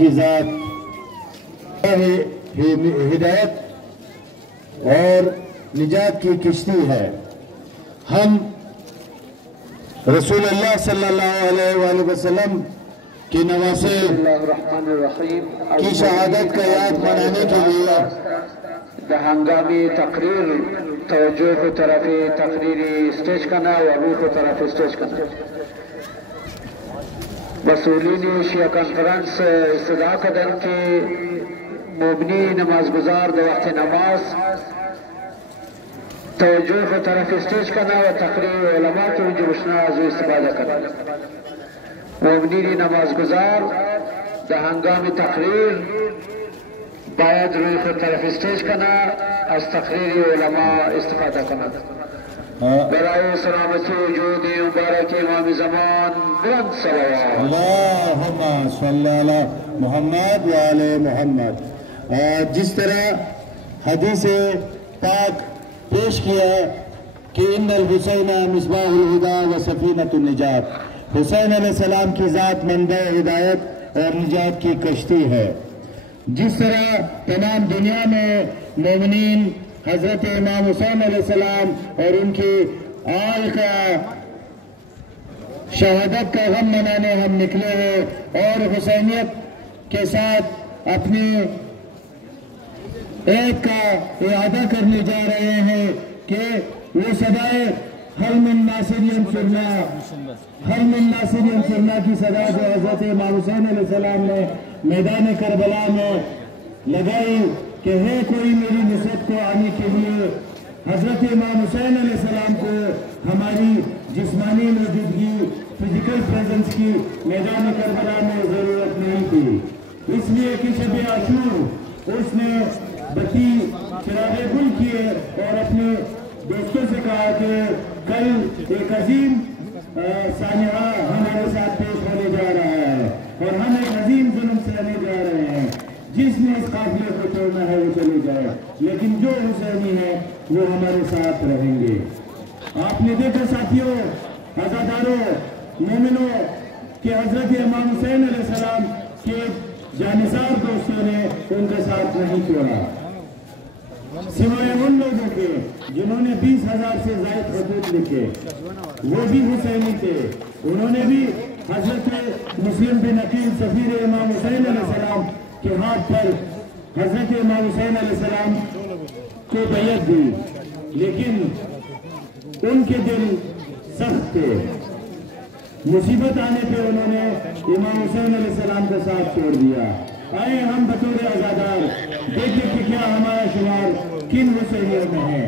की ज़ात हिदायत और निजात की किश्ती है। हम रसूलुल्लाह सल्लल्लाहु अलैहि वसल्लम की नवासे की शहादत का याद मनाने के लिए हंगामी तकरीर तवज्जो को तरफ तकरीरी स्टेज करना व रूह को तरफ स्टेज करना मसूलीन शिया कॉन्फ्रेंस इस्तदा कदन के मोमिनी नमाज गुजार द वक्त नमाज तवज्जो को तरफ स्टेज करना व तकरीर उलमा के जुलूसना जो इस्तेमाल करना मोमिनी नमाज गुजार द हंगामी तकरीर बायद रूह को तरफ स्टेज करना आज तकरीर उलमा इस्तेफादा करना बराए सलामती वजूद मुबारक इमाम ज़मान बुलंद सलवात अल्लाहुम्मा सल्ली अला मुहम्मद व आले मुहम्मद। जिस तरह हदीस पाक पेश किया कि इन्नल हुसैन मिसबाहुल हुदा व सफीनतुन निजात, हुसैन अलैहिस्सलाम की ज़ात मंबा हिदायत और निजात की कश्ती है। जिस तरह तमाम दुनिया में मोमिनीन हजरत इमाम हुसैन अलैहिस्सलाम और उनकी आल का शहादत का गम मनाने हम निकले हैं और हुसैनियत के साथ अपनी एक का इरादा करने जा रहे हैं कि वो सदाए हल मिन नासिरियन सुन्ना की सदा जो हजरत इमाम हुसैन अलैहिस्सलाम ने मैदान करबला में लगाई कि है कोई मेरी नुसरत को आने के लिए हजरत इमाम हुसैन अलैहिस्सलाम को हमारी जिस्मानी मौजूदगी फिजिकल प्रेजेंस की मैदान करबला में जरूरत नहीं थी। इसलिए कि शब आशूर उसने बत्ती चिरागे गुल किए और अपने दोस्तों से कहा कि कल एक अजीम सानिया हमारे साथ पेश होने जा रहा है और हम एक अजीम जुल्म सहने जा रहे हैं। जिसने इस काफिले को छोड़ना है वो चले जाए, लेकिन जो हुसैनी है वो हमारे साथ रहेंगे। आपने देखा साथियों, अज़ादारों, मोमिनों कि हजरत इमाम हुसैन अलैहिस्सलाम के जानिसार दोस्तों ने उनका साथ नहीं छोड़ा, सिवाय उन लोगों के जिन्होंने 20,000 से ज़ायद खतूत लिखे। वो भी हुसैनी थे, उन्होंने भी हजरत मुस्लिम बिन अकील सफीर इमाम हुसैन अलैहिस्सलाम के हाथ पर हजरत इमाम हुसैन अलैहिस्सलाम को बैयत दी, लेकिन उनके दिल सख्त थे। मुसीबत आने पे उन्होंने इमाम हुसैन अलैहिस्सलाम का साथ छोड़ दिया। आए हम बतौर आज़ादार देखें कि क्या हमारा शुमार किन हुसैनियों में है,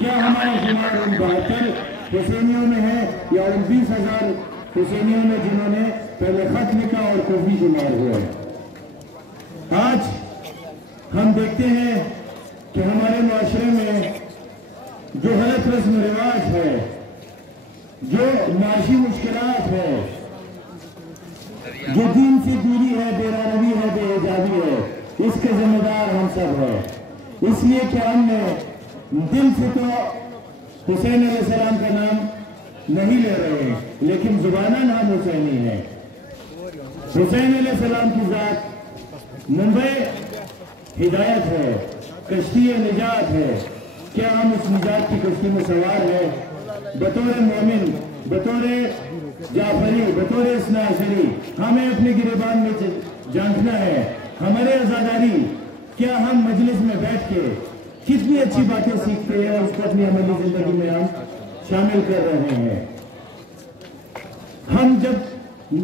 क्या हमारा शुमार उन 72 हुसैनियों में है या उन 20,000 हुसैनियों में जिन्होंने पहले खत लिखा और कूफी शुमार हुए। आज हम देखते हैं कि हमारे माशरे में जो गलत रस्म रिवाज है, जो माशी मुश्किलात है, जो दीन से दूरी है, बेरानवी है, बेहिजाबी है, इसके जिम्मेदार हम सब हैं। इसलिए कि हमने दिल से तो हुसैन अलैहिस्सलाम का नाम नहीं ले रहे हैं, लेकिन जुबानन हम हुसैनी हैं। हुसैन अलैहिस्सलाम की ज़ात मुंबई हिदायत है, कश्ती निजात है। क्या हम उस निजात की कश्ती में सवार है? बतौर मोमिन, बतौर जाफरी, बतौर इस्नाशरी हमें अपने गिरबान में झांकना है। हमारे आज़ादारी क्या हम मजलिस में बैठ के कितनी अच्छी बातें सीखते हैं और उसको अपनी अमली जिंदगी में हम शामिल कर रहे हैं। हम जब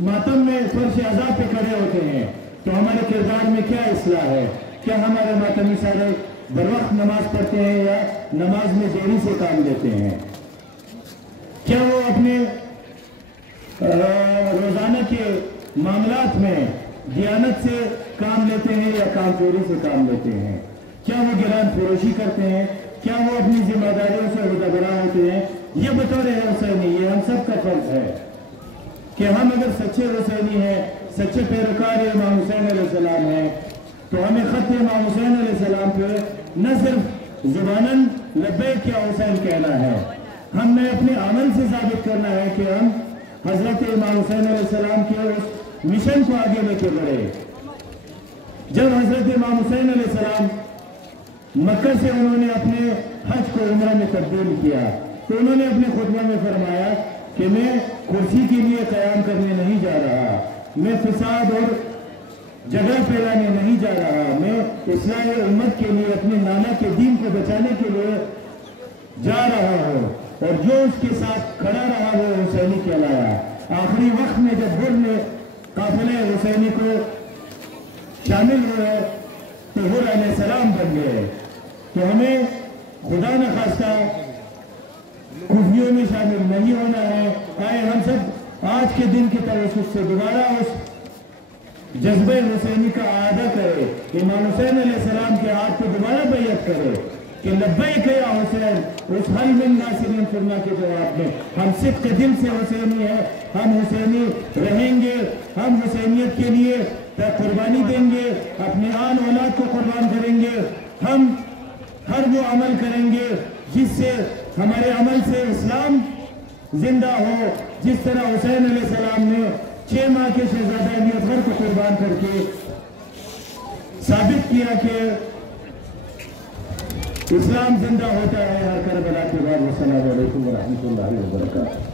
मातम में फर्श अज़ा पे खड़े होते हैं तो हमारे किरदार में क्या इस्लाह है? क्या हमारे मातमी सारे बरवक्त नमाज पढ़ते हैं या नमाज में देरी से काम लेते हैं? क्या वो अपने रोजाना के मामलात में दियानत से काम लेते हैं या काम चोरी से काम लेते हैं? क्या वो गिरान फरोशी करते हैं? क्या वो अपनी जिम्मेदारियों से उदाबरा होते हैं? ये बतौर हुसैनी ये हम सब का फर्ज है कि हम अगर सच्चे हुसैनी हैं, सच्चे पैरोकार इमाम हुसैन अलैहिस्सलाम हैं, तो हमें खत इमाम हुसैन अलैहिस्सलाम पे न सिर्फ जुबानन लब्बैक या हुसैन कहना है, हमें अपने अमल से साबित करना है कि हम हजरत इमाम हुसैन अलैहिस्सलाम के उस मिशन को आगे लेके बढ़े। जब हजरत इमाम हुसैन अलैहिस्सलाम मक्का से उन्होंने अपने हज को उम्रा में तब्दील किया तो उन्होंने अपने खुतबा में फरमाया कि मैं कुर्सी के लिए क़याम करने नहीं जा रहा, मैं फिसाद और जगह फैलाने नहीं जा रहा, मैं इस्लाह उम्मत के लिए अपने नाना के दीन को बचाने के लिए जा रहा हूँ। और जो उसके साथ खड़ा रहा वो हुसैनी कहलाया। आखिरी वक्त में जब हुर ने काफिले हुसैनी को शामिल हुए तो हुर अलैहिस्सलाम बन गए। तो हमें खुदा न खास्ता खुफियों में शामिल नहीं होना है। आए हम सब आज के दिन के तवज्जुह से दोबारा उस जज्बे हुसैनी का आदा करे, इमाम हुसैन अलैहिस्सलाम के हाथ को दोबारा बैयत करे कि लब्बैक या हुसैन, उस हल मिन नासिरीन फरमा के जवाब में हम सिद्क़ दिल से हुसैनी है, हम हुसैनी रहेंगे, हम हुसैनियत के लिए कुर्बानी देंगे, अपने आन औलाद को कुर्बान करेंगे, हम हर वो अमल करेंगे जिससे हमारे अमल से इस्लाम जिंदा हो। जिस तरह हुसैन अलैहिस्सलाम ने 6 माह के शहजादा अली असगर को कुर्बान करके साबित किया कि इस्लाम जिंदा होता है हर करबला के बाद। अस्सलामु अलैकुम व रहमतुल्लाहि व बरकातहू।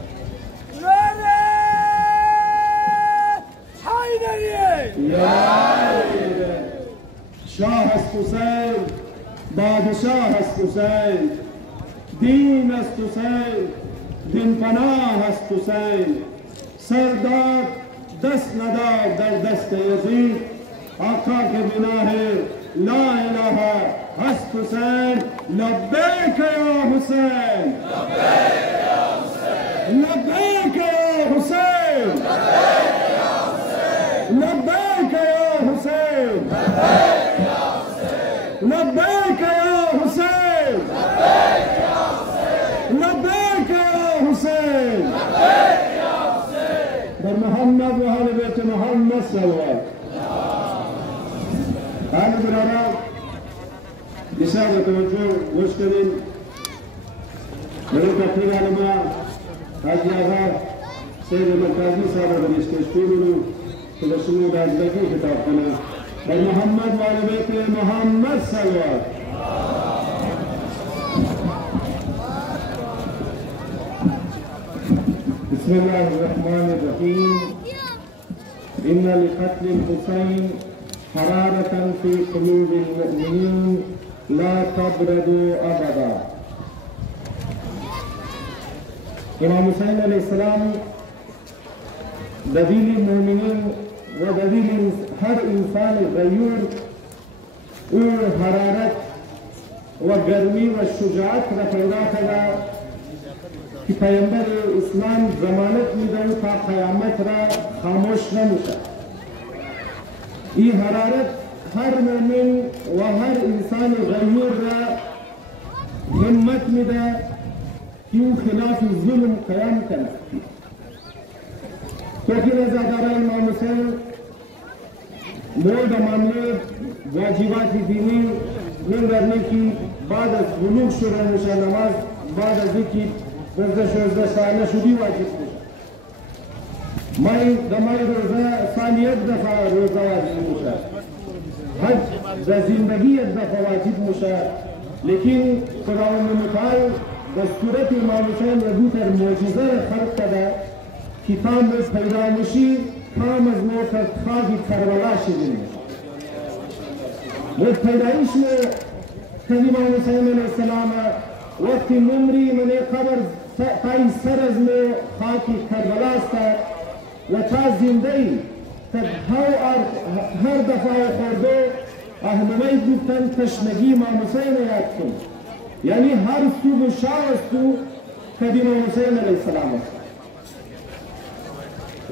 शाह हस्त हुसैन, बादशाह हस्त हुसैन, दीन हस्त हुसैन, दिन पनाह हस्त हुसैन, सरदार दस्त नदार दर दस्त यजीद, आका के बिना है ला इलाहा हस्त हुसैन, लब्बैक या हुसैन, लब्बैक या हुसैन, लब्बैक या हुसैन, लब्बैक या हुसैन, लब्बैक या हुसैन, बर मोहम्मद व अहले बैत मोहम्मद सल्लल्लाहु अलैहि वसल्लम। निशान तवज्जो गोश करें मेरे तकरीर आलमा हाजी आगा सैयद मरकाजी साहब बनिश के स्टूडियो तवज्जो राजदगी खिताब करना और मोहम्मद व अहले बैत मोहम्मद सल्लल्लाहु। बिस्मिल्लाहिर्रहमानिर्रहीम। इन्ना लिक़त्लिल हुसैन हरारतन फी क़ुलूबिल मुमिनीन ला तबरदू अबदा। इमाम हुसैन अलैहिस्सलाम दलील मोमिनीन व दलील हर इंसान गयूर हरारत व गर्मी व शुजात र पैदा करा कि पैगंबर इस्लाम जमानत मिदन था क़यामत रा खामोश न मुशा। ये हरारत हर मोमिन व हर इंसान गयूर रा हिम्मत मिदा क्यों खिलाफ जुल्म क़याम करना। क्योंकि रज़ादार इमाम हुसैन मोड मामले वाजिबात दीनी में करने की बाद बुलूग शुरा मुशा नमाज बाद की 14 साल शुदी वाजिब मैं दमाई रोजा साल एक दफा रोजा वाजिब मुशा, हज जिंदगी एक दफा वाजिब मुशा। लेकिन खुदावंद मुताल दस्तूरत इमाम हुसैन रबू कर मौजूदा खर्च कदा किताब में पैदामुशी काम अजमो कर खादी करबला शिदिन वो पैदाइश में कभी इमाम हुसैन अलैहिस्सलाम वक्त मुमरी मने खबर ताई सरज में खाकी करबला सा वचा जिंदगी तब हर दफा खर्दो अहलमई गुफ्तन तशनगी इमाम हुसैन याद को यानी हर सुबह शावस्तु कभी इमाम हुसैन अलैहिस्सलाम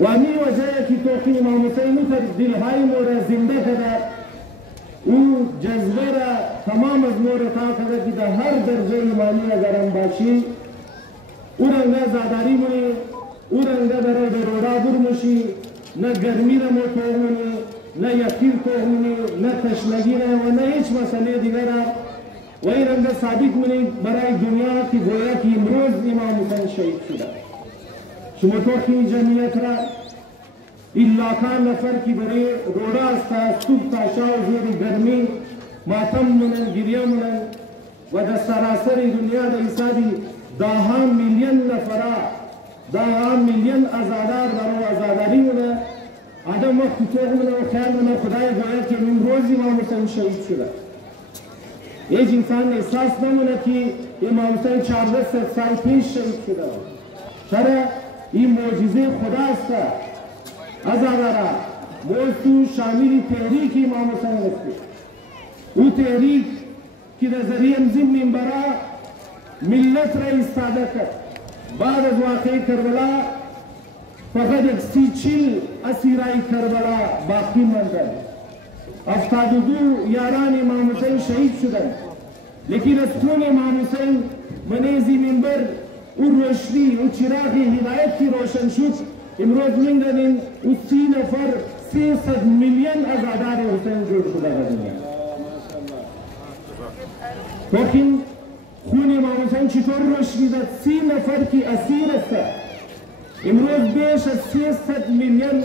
वामी वजह की तोक़ी इमाम हुसैन पर दिलहाई मोरा जिंदा कदा उन जज्बेरा तमाम अजमोर था कदा कि हर दर्जे ईमानी अगर हम बाशी उरंगा ज़ादारी मुनी उरंगा दरा दरोड़ा बुरमुशी न गर्मी न मोतो मुनी न यकीर को मुनी न तशनगी न न हिच मसले दिगरा वही रंगा साबिक मुनी बराई दुनिया की गोया की इमरोज इमाम हुसैन शहीद शुदा शुमतो की जमीयत रा इलाका नफर की बरे रोड़ा अस्ता सुब ताशाव जेरी गर्मी मातम मनन गिरिया मनन व द सरासरी दुनिया द इसादी दाहा मिलियन नफरा दाहा मिलियन आजादार दरो आजादारी मनन आदम वक्त चोग मनन ख्याल मनन खुदाए गोया कि निम्रोज इमाम हुसैन शहीद शुदा एक इंसान ने एहसास न मना कि इमाम हुसैन 400 साल पेश शहीद शुदा शरा ये मोजिज़े खुदा अस्ता अजादारा मोस्तू शामिल तहरीक इमाम हुसैन रखते वो तहरीक की नजरिए जिम मिंबरा मिल्लत रही इस्तादा कर बाद अज वाक़ई करबला फकत एक सीचिल असीराई करबला बाकी मंजर अफ्तादुदू यारान इमाम हुसैन शहीद शुदा लेकिन अस्कून इमाम हुसैन मनेजी मिंबर और रोशनी और चिरागी हिदायत की रोशन शुद इमरोज मिंगन उसी नफर 600 मिलियन आजादार हुसैन जोड़ खुदा दुनिया लेकिन खून इमाम हुसैन चितौर रोशनी दा 30 नफर की असीर है इमरोज बेश 600 मिलियन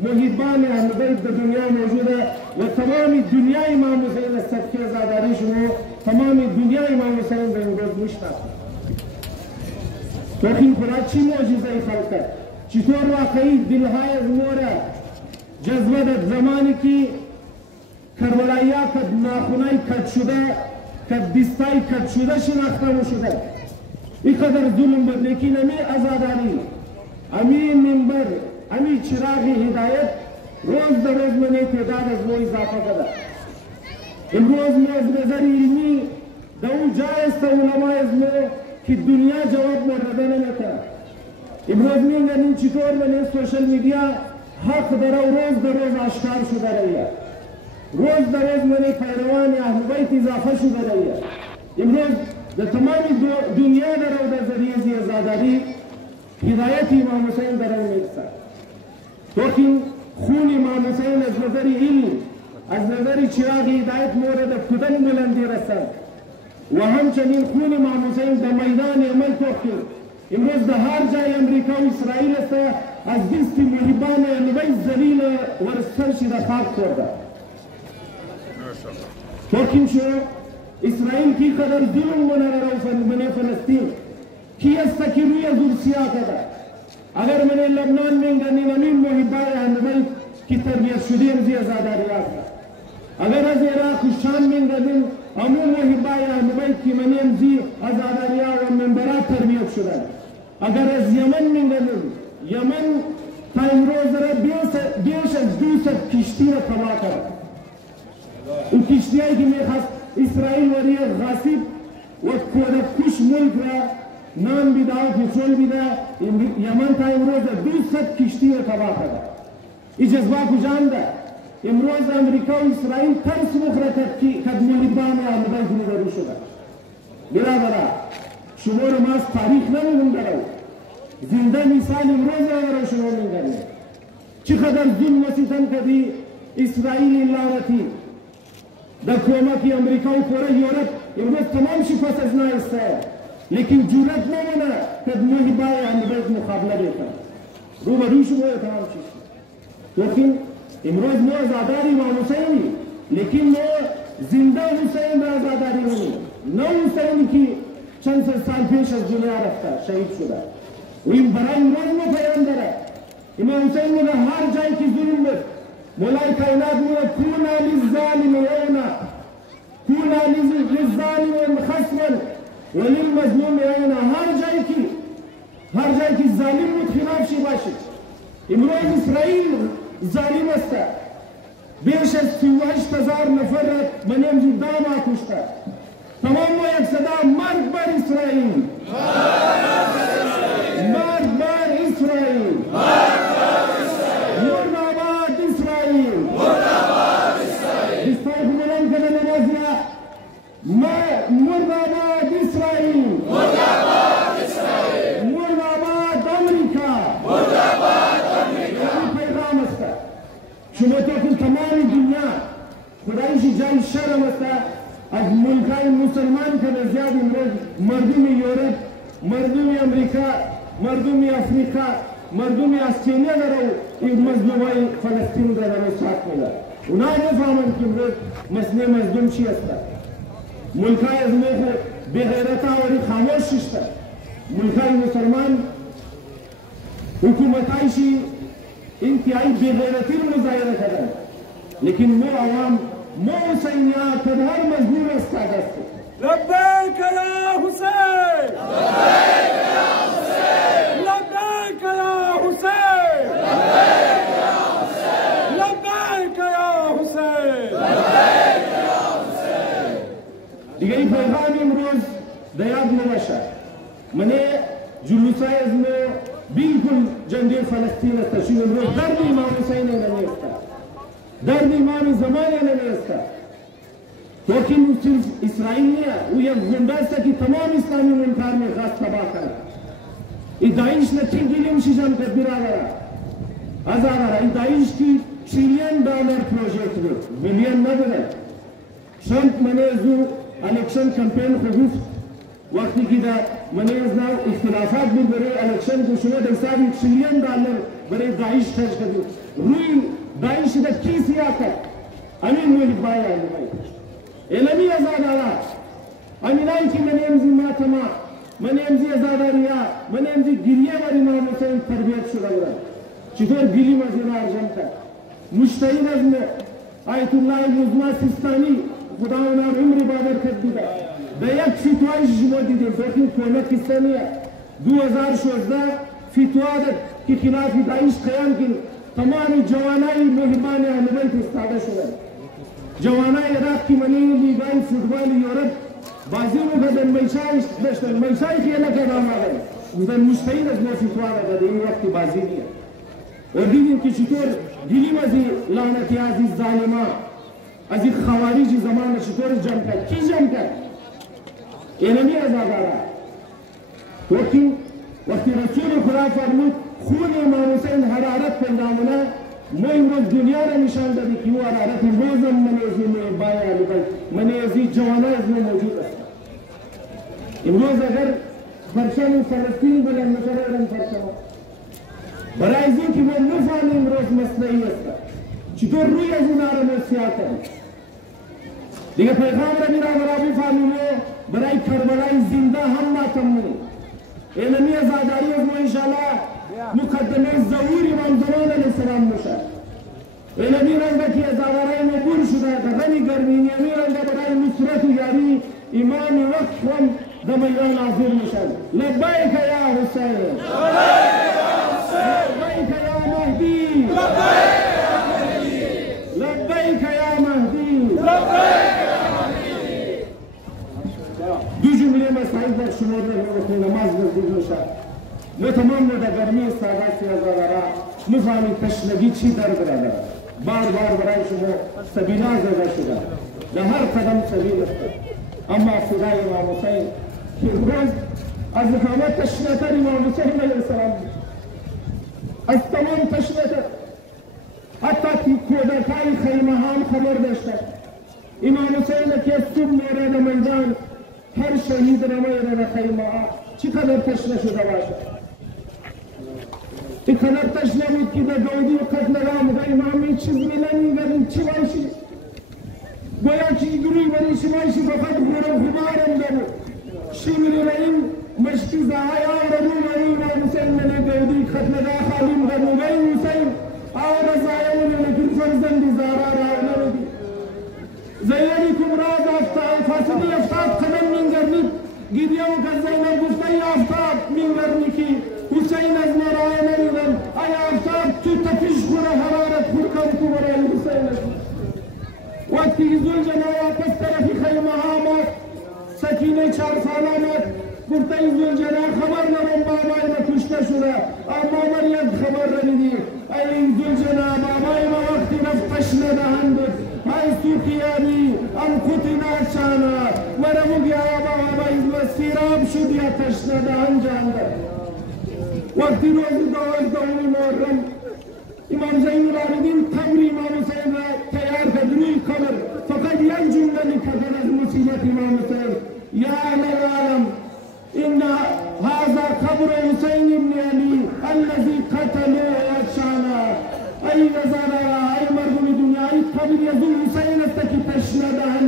मुहिबान अहल बैत दुनिया मौजूद है व तमाम दुनिया इमाम हुसैन सबके आजादारी शुरू तमाम दुनिया इमाम हुसैन इमरोज मुश्ताक लेकिन खुदाची मौजूदा खल्क है चितौर वाकई दिलहाय मोरा जज्बत जमाने की करबलाया कद नाखुनाई कद शुदा कद दिस्ताई कद शुदा शिनाख्ता शुदा इकदर जुल्म बद लेकिन अमी आजादारी अमी मिंबर अमी चिरागी हिदायत रोज दरोज मने तादाद वो इजाफा कदा इमरोज में नजर इल्मी दौ जायज उलमा में कि दुनिया जवाब मरदन में था इमरोज में गनिन चितौर में सोशल मीडिया हक दरो रोज दरोज आश्कार शुदा रही है रोज दरोज मैंने पैरवान अहल बैत इजाफा शुदा रही है इमरोज तमाम दुनिया दरो जरिए से आजादारी हिदायत इमाम हुसैन दरो में सा लेकिन खून इमाम हुसैन अज नजरी इल्म अज नजरी चिरागी हिदायत मोरद खुदन बुलंदी रसा वहम चनील खून इमाम हुसैन द मैदान अमल तोखी इमरोज द हर जाय अमेरिका और इसराइल से आज दिस्ती मुहिबान नबई जलील वर सरशिदा खाक छोड़ा लेकिन शो इसराइल की कदर जुल्म मना रहा बने फलस्तीन की सकीरिया दुर्सिया कदा अगर मैंने लबनान में गनी नमी मुहिबान नबई की तरबियत शुदी रजी आजादारिया अगर अज इराक शाम में गनी अमू मुहिबान नबई की मने जी आजादारिया व मेंबरा तरबियत शुदा अगर अज यमन में गनी यमन टाइम रोज देश दूसर किश्ती तबाह कर किश्तियाँ की में खास इसराइल वरिया गासिब व खुश मुल्क रहा नाम बिदा फिसोल बिदा यमन टाइम रोज दूसर किश्ती तबाह कर इस जज्बा को जान दा इमरोज अमेरिका और इसराइल थर्स मुखरत की कदम लिबान या मदद की जरूरत शुदा बिला बरा शुमोर मास तारीख न मुंदरो जिंदा मिसाल इमरोज और शुरू में करने चिखदर जुल्म सितम कभी इसराइली लारती दखोमा की अमेरिका और पूरा यूरोप इमरोज तमाम शिफा सजना हिस्सा है लेकिन जुरत न मना कदम हिबाए अनबैत मुकाबला देता रूबरू शुरू तमाम चीज लेकिन इमरोज नो आजादारी इमाम हुसैन लेकिन नो जिंदा हुसैन आजादारी नहीं नौ हुसैन की चंद साल पेश दुनिया रखता शहीद शुदा वही बड़ा इमरोज में बयान दरा इमाम हुसैन ने हर जाए की जुल्म मौलाई कायनात में कूना लिज़ालिम यौना कूना लिज़ालिम खस्मन वलिल मजलूम यौना हर जाए की जालिम के खिलाफ शिबाशी इमरोज इसराइल जालिम अस्ता बेश 60,000 नफर मनेम जुदामा कुश्ता तमाम वो एक सदा मर्द बर इसराइल मर्द बर इसराइल मुर्दाबाद इसराइल इस तरह बुलंद करने नवाजिया मुर्दाबाद इसराइल मुर्दाबाद अमेरिका पैगाम अस्ता शुमतों की तमाम दुनिया खुदाई की जान शर्म अस्ता आज मुल्काई मुसलमान का नज़ाद इमरोज मर्दूम यूरोप मर्दूम अमेरिका मर्दूम अफ्रीका مردم استرالیا درو این مظلومای فلسطین درو ساعت می‌دار. اونا نفهمن که مسئله مظلوم چی است. ملکای از ما به غیرتا ولی خاموش است. ملکای مسلمان حکومتایشی انتهایی به غیرتی رو مظاهره کردن. لیکن ما عوام ما حسینیا که هر مظلوم استاد است. لبیک یا حسین. لبیک یا حسین. لبیک یا حسین. دیگه این پیغام امروز دیاد نمیشه. منه جلوسای از ما بالکل جنگ فلسطین است. شیوه امروز درد امام حسین نمیست. درد امام زمان نمیست. لیکن वो सिर्फ इसराइल नहीं है, वो एक गुंडा है कि तमाम इस्लामी मुल्कों में खास तबाह करा. ये दाइश ने तीन शीशम का बिरादरा, हज़ारा. ये दाइश की $1 ट्रिलियन प्रोजेक्ट में बिलियन न बने. ट्रम्प मने जो इलेक्शन कैंपेन खुद वक्त की दा मने जो इख्तिलाफात भी बड़े इलेक्शन को शुरू दर्शाती $1 ट्रिलियन बड़े दाइश खर्च कर दो. रूई दाइश ने किस याका अमीन मुहिबाया है भाई. إلمي أزادارا أميناي كي من يمزي ماتما من يمزي أزاداريا من يمزي قرية ورمام حسين تربية شغلنا چطور قري مزينار جمتا مشتهين ازمه آية الله المزمى سيستاني خداونا عمر بادر كدودا دا یک فتوای جمع دیدیم لیکن کمک اسلامیه 2016 فتوا داد که خلاف داعش قیام کن تمام جوانای مهمان اهل بیت استفاده شدن. جوانای عراق کی منی لیگای فوتبال یورپ بازی می‌کردن میشایش داشتن میشای که نه کدام آمده بودن مستعد از فتوا داد این وقت بازی نیه و دیدیم که چطور دیلیم از لعنتی از ظالما از خوارج زمان چطور جمع کرد کی جمع کرد اینمی آزادارا وقتی رسول خدا فرمود خون امام حسین حرارت پندامونه ما امروز دنیا را نشان دادی که او حرارت روزم منیزی بایا منیزی جوانه از ما موجود است. امروز اگر پرچم فلسطین بلند نکردن پرچم برای این که ما نفهمیم امروز مسئله است چطور روی از اون را مسیحا کنیم دیگه پیغام را میرا برای بفهمیم برای کربلای زنده هم ماتم نیم اینمی ازاداری از ما انشاءالله مقدمه ظهور امام زمان علیه السلام میشه اینمی رنگه که ازادارای مبور شده غنی گرمینی امی رنگه برای نصرت یاری امام وقت هم در میدان حاضر میشن لبیک یا حسین لبیک یا مهدی لبیک یا مهدی دو جمله مسائل در شمار وقتی نماز نزدیک میشه ما تمام در گرمی ساعت ازادارا نفهمیم تشنگی چی در برده بار برای شما سبیلا زده شده در هر قدم سبیل است اما فدای امام حسین که امروز از اقامت تشنه‌تر امام حسین علیه السلام از تمام تشنه‌تر حتی که کودکای خیمه هم خبر داشته امام حسین که صبح میره در میدان هر شهید را میره در خیمه ها چقدر تشنه شده باشه اینقدر تشنه بود که در گودی و قتل رام و امام این چیز نمیگردیم چی باشی گویا که گروی بری شمایشی فقط گروه خمارم دارو شیمری رئیم مشکی زهای آور رو منی امام حسین من گودی قتل را خالیم غنو گئی حسین آور زایمون لیکن فرزند زارا راو نردی زیانی کمراز افتاد فاسدی افتاد قدم منگردی گیدیا و که زینب گفته افتاد منگردی که حسین از مرای نمیدن ای افتاد تو تفیش خوره حرارت خورکم تو برای حسین وقتی زل جنا واپس طرفی خیمه آمد سکینه 4 ساله آمد گفته زل جنا خبر نرم بابای ما کشته شده اما مریم خبر نمیدی ای زل جنا بابای ما وقتی رفتش ندهند بود ای سوکیانی ام کتنا شانا مرمو گیا بابا از مسیراب شد یا تشنه دهند جانده وقتی روز 12 محرم امام زین العابدین قبر امام حسین را تیار کرد روی قبر فقط یک جمله میکردن از مصیبت امام حسین یا اهل العالم ان هذا قبر حسین ابن علی الذي قد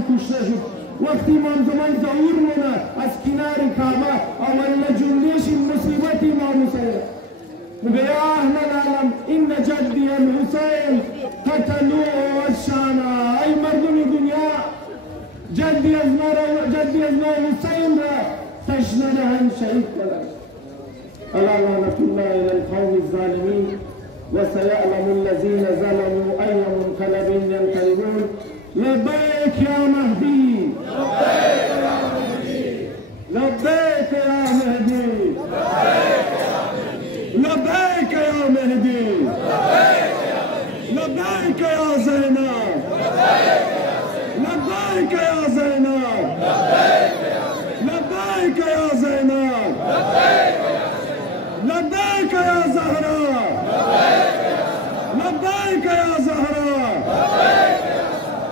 کشته شد. وقتی منظومه ظهور مونه از کنار کعبه اول جملهش مصیبت امام حسین میگه یا اهل العالم این جدی الحسین قتلوه والشانا. ای مردم دنیا جدی از ما حسین را تشنه دهن شهید کنند. الا لعنة الله الى القوم الظالمين وسيعلم الذين ظلموا اي منقلب ينقلبون. لبيك يا مهدي لبيك يا مهدي لبيك يا مهدي لبيك يا زينب لبيك يا زينب لبيك يا زينب لبيك يا زهراء لبيك يا زهراء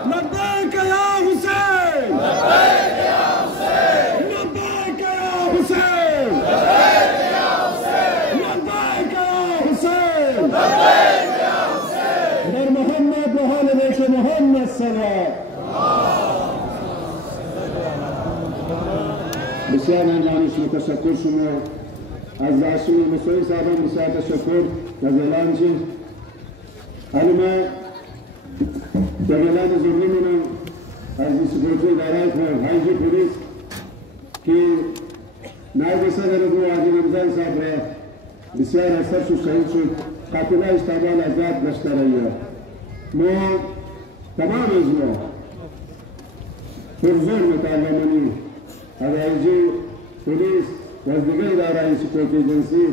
لبيك يا حسين لبيك يا حسين لبيك يا حسين در محمد و حال بیت محمد صلوات. بسیار نمانش متشکر شما از داشتیم مسئول صاحبان بسیار تشکر از اعلان چی علمه در اعلان ضروری منم از سکورتی ادارات و هایجی پولیس که نایب صدر ابو عادی رمضان صاحب را بسیار اثر شد شهید شد. قاتله اشتبال آزاد گشته رایه ما تمام از ما پرزور متعلمانی از هایجی پولیس و از دیگر ادارهای سکورتی ایجنسی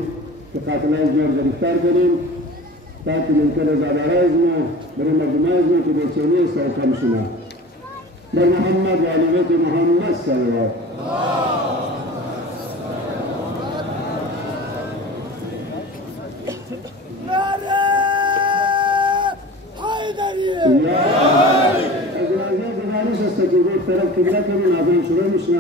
که قاتله از ما گرفتار کنیم تاکه ممکن از اداره از ما برای مردم از ما که بیچینی است و کم شما در محمد و علی بیت محمد صلوات. از رازه گزارش است که یک طرف قبله کنین آدم شروع میشنه